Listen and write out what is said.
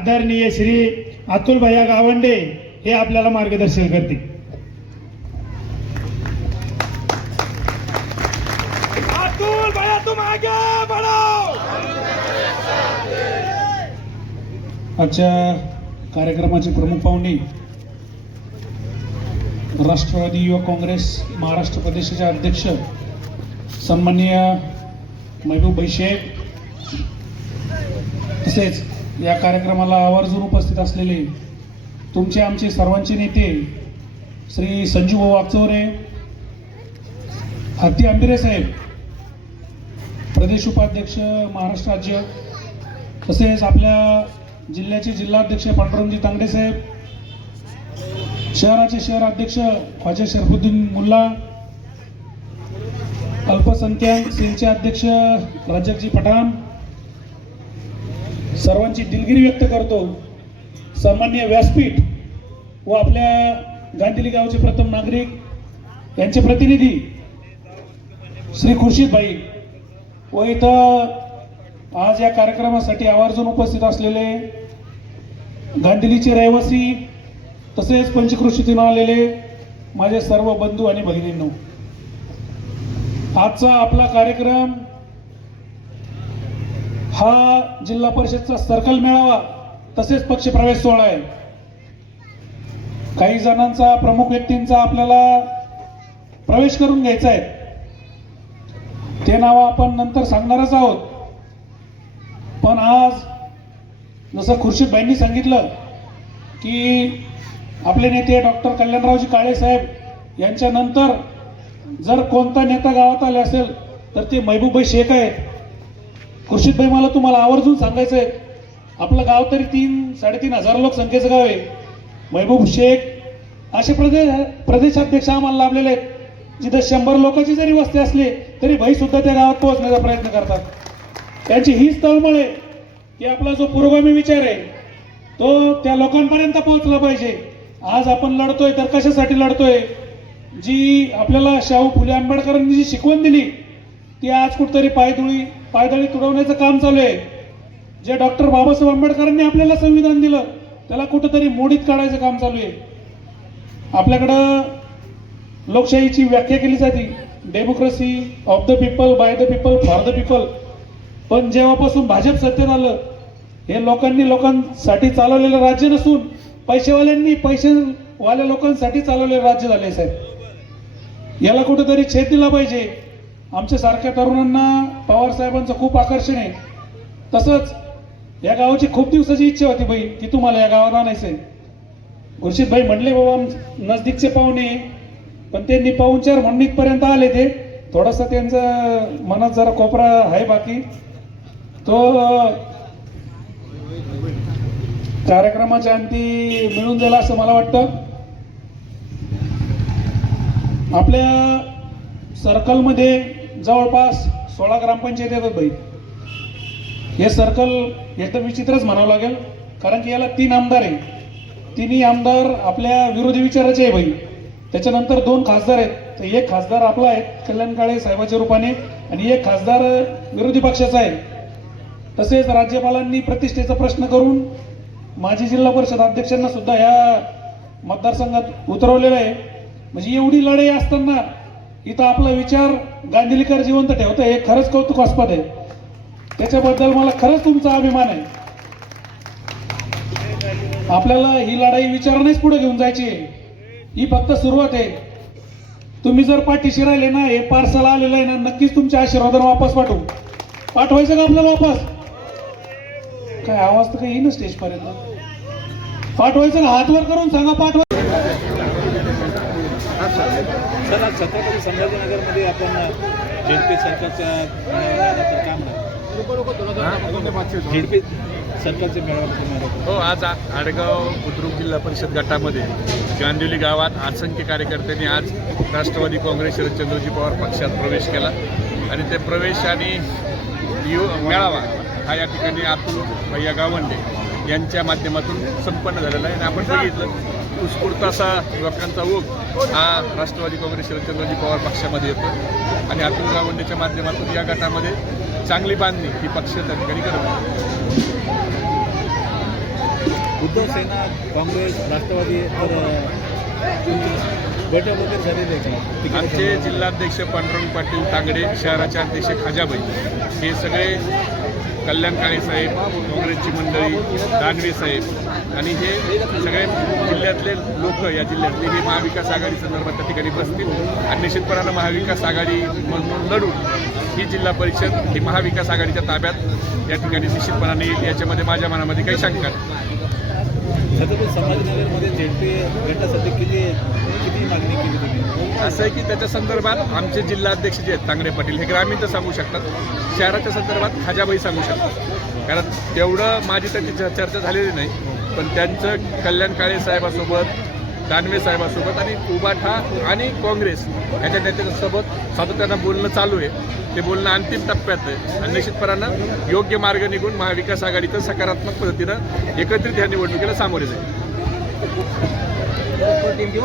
आदरणीय श्री अतुल भैया गावंडे हे आपल्याला मार्गदर्शन करतील. अतुल भैया तुम आगे बढ़ो! आजच्या कार्यक्रमाचे प्रमुख पाहुणे राष्ट्रवादी युवक काँग्रेस महाराष्ट्र प्रदेशाचे अध्यक्ष सन्माननीय महबूब बैशेख तसेच या कार्यक्रमाला आवर्जून उपस्थित असलेले तुमचे आमचे सर्वांचे नेते श्री संजू भाऊ वागचौरे हत्ती आंबिरे साहेब प्रदेश उपाध्यक्ष महाराष्ट्र राज्य तसेच आपल्या जिल्ह्याचे जिल्हाध्यक्ष पांडुरंगजी तांगडे साहेब शहराचे शहराध्यक्ष ख्वाजा शरफुद्दीन मुल्ला अल्पसंख्याक सेलचे अध्यक्ष राजकजी पठाण सर्वांची दिलगिरी व्यक्त करतो. सामान्य व्यासपीठ व आपल्या गांधिली गावचे प्रथम नागरिक यांचे प्रतिनिधी श्री खुर्शीदभाई व इथं आज या कार्यक्रमासाठी आवर्जून उपस्थित असलेले गांधिलीचे रहिवासी तसेच पंचकृषीतून आलेले माझे सर्व बंधू आणि भगिनींनो आजचा आपला कार्यक्रम हा जिल्हा परिषदचा सर्कल मेळावा तसेच पक्षप्रवेश सोहळा आहे. काही जणांचा प्रमुख व्यक्तींचा आपल्याला प्रवेश करून घ्यायचा आहे. ते नाव आपण नंतर सांगणारच आहोत. पण आज जसं खुर्शीदबाईंनी सांगितलं की आपले नेते डॉक्टर कल्याणरावजी काळे साहेब यांच्यानंतर जर कोणता नेता गावात आले असेल तर ते महबूबभाई शेख आहेत. खुर्शीदभाई मला तुम्हाला आवर्जून सांगायचं आहे आपलं गाव तरी तीन साडेतीन हजार लोकसंख्येचं गाव आहे. महबूब शेख असे प्रदेश प्रदेशाध्यक्ष आम्हाला लाभलेले आहेत. जिथं शंभर लोकांची जरी वस्ती असली तरी भाई सुद्धा त्या गावात पोहोचण्याचा प्रयत्न करतात. त्यांची हीच तळमळ आहे की आपला जो पुरोगामी विचार आहे तो त्या लोकांपर्यंत पोहोचला पाहिजे. आज आपण लढतोय तर कशासाठी लढतोय? जी आपल्याला शाहू फुले आंबेडकरांनी जी शिकवण दिली ती आज कुठतरी पायदुळी पायदळी तुडवण्याचं काम चालू आहे. जे डॉक्टर बाबासाहेब आंबेडकरांनी आपल्याला संविधान दिलं त्याला कुठंतरी मोडीत काढायचं काम चालू आहे. आपल्याकडं लोकशाहीची व्याख्या केली जाते. Democracy of the people by the people for the people पण जेव्हापासून भाजप सत्तेत आलं हे लोकांनी लोकांसाठी चालवलेलं राज्य नसून पैसेवाल्यांनी पैसेवाल्या लोकांसाठी चालवलेलं राज्य झाले साहेब. याला कुठेतरी छेद दिला पाहिजे. आमच्या सारख्या तरुणांना पवार साहेबांचं खूप आकर्षण आहे. तसंच या गावाची खूप दिवसाची इच्छा होती बाई की तुम्हाला या गावात आणायचं आहे. भाई म्हणले बाबा नजदीकचे पाहुणे पण त्यांनी पाहुणचार म्हणून इथपर्यंत आले ते. थोडासा त्यांचं मनात जरा कोपरा आहे बाकी. तो कार्यक्रमाच्या अंती मिळून जाईल असं मला वाटतं. आपल्या सर्कलमध्ये जवळपास सोळा ग्रामपंचायत येतात बाई. हे सर्कल एकदम विचित्रच म्हणावं लागेल कारण की याला तीन आमदार आहे तिन्ही आमदार आपल्या विरोधी विचाराचे आहे बाई. त्याच्यानंतर दोन खासदार आहेत. तर एक खासदार आपला आहे कल्याण काळे साहेबाच्या रूपाने आणि एक खासदार विरोधी पक्षाचा आहे. तसेच राज्यपालांनी प्रतिष्ठेचा प्रश्न करून माजी जिल्हा परिषद अध्यक्षांना सुद्धा ह्या मतदारसंघात उतरवलेलं आहे. म्हणजे एवढी लढाई असताना इथं आपला विचार गांधीलीकर जिवंत ठेवतं हे खरंच कौतुकास्पद आहे. त्याच्याबद्दल मला खरंच तुमचा अभिमान आहे. आपल्याला ही लढाई विचारानेच पुढे घेऊन जायची आहे. ही फक्त सुरुवात आहे. तुम्ही जर पाठीशी राहिले ना हे पार्सल आलेलं आहे ना नक्कीच तुमच्या आशीर्वादाने वापस पाठवू. पाठवायचं का आपल्याला वापस? काय आवाज तर काही येईन स्टेजपर्यंत पाठवायचं का? हात वर करून सांगा पाठवा. सर आज छत्रपती संभाजीनगरमध्ये आपण झेडपी सरकारच्या काम झेडपी सरकारचे मेळावा हो आज आडगाव बुद्रुक जिल्हा परिषद गटामध्ये गांदिवली गावात असंख्य कार्यकर्त्यांनी आज राष्ट्रवादी काँग्रेस शरदचंद्रजी पवार पक्षात प्रवेश केला. आणि ते प्रवेश आणि मेळावा हा या ठिकाणी अतुल भैया गावंडे यांच्या माध्यमातून संपन्न झालेला आहे. आणि आपण बघितलं उत्स्फूर्त असा युवकांचा ओघ हा राष्ट्रवादी काँग्रेस शरदचंद्रजी पवार पक्षामध्ये येतो आणि अतुल गावंडेच्या माध्यमातून या गटामध्ये चांगली बांधणी ही पक्ष त्या ठिकाणी करत उद्धव सेना काँग्रेस राष्ट्रवादी तर बैठक वगैरे झालेली आहे का? तिकडे आमचे जिल्हाध्यक्ष पांडुरंग पाटील तांगडे शहराचे अध्यक्ष खाजाबाई हे सगळे कल्याणकारी साहेब काँग्रेसची मंडळी दानवे साहेब आणि हे सगळे जिल्ह्यातले लोक या जिल्ह्यातले हे महाविकास आघाडी संदर्भात त्या ठिकाणी बसतील. आणि निश्चितपणानं महाविकास आघाडी म्हणून लढून ही जिल्हा परिषद ही महाविकास आघाडीच्या ताब्यात या ठिकाणी निश्चितपणाने येईल. याच्यामध्ये माझ्या मनामध्ये काही शंका छत्रपती संभाजीनगरमध्ये झेडपी गटासाठी किती किती मागणी केली तुम्ही? असं आहे की त्याच्या संदर्भात आमचे जिल्हाध्यक्ष जे आहेत तांगडे पाटील हे ग्रामीण तर सांगू शकतात. शहराच्या संदर्भात खाजाबाई सांगू शकतात. कारण तेवढं माझी त्याची चर्चा झालेली नाही. पण त्यांचं कल्याण काळे साहेबासोबत दानवे साहेबासोबत आणि उबाठा आणि काँग्रेस याच्या नेत्यांसोबत सातत्यानं बोलणं चालू आहे. ते बोलणं अंतिम टप्प्यात आहे. आणि निश्चितपणानं योग्य मार्ग निघून महाविकास आघाडीचं सकारात्मक पद्धतीनं एकत्रित ह्या निवडणुकीला सामोरे जाईल. थँक्यू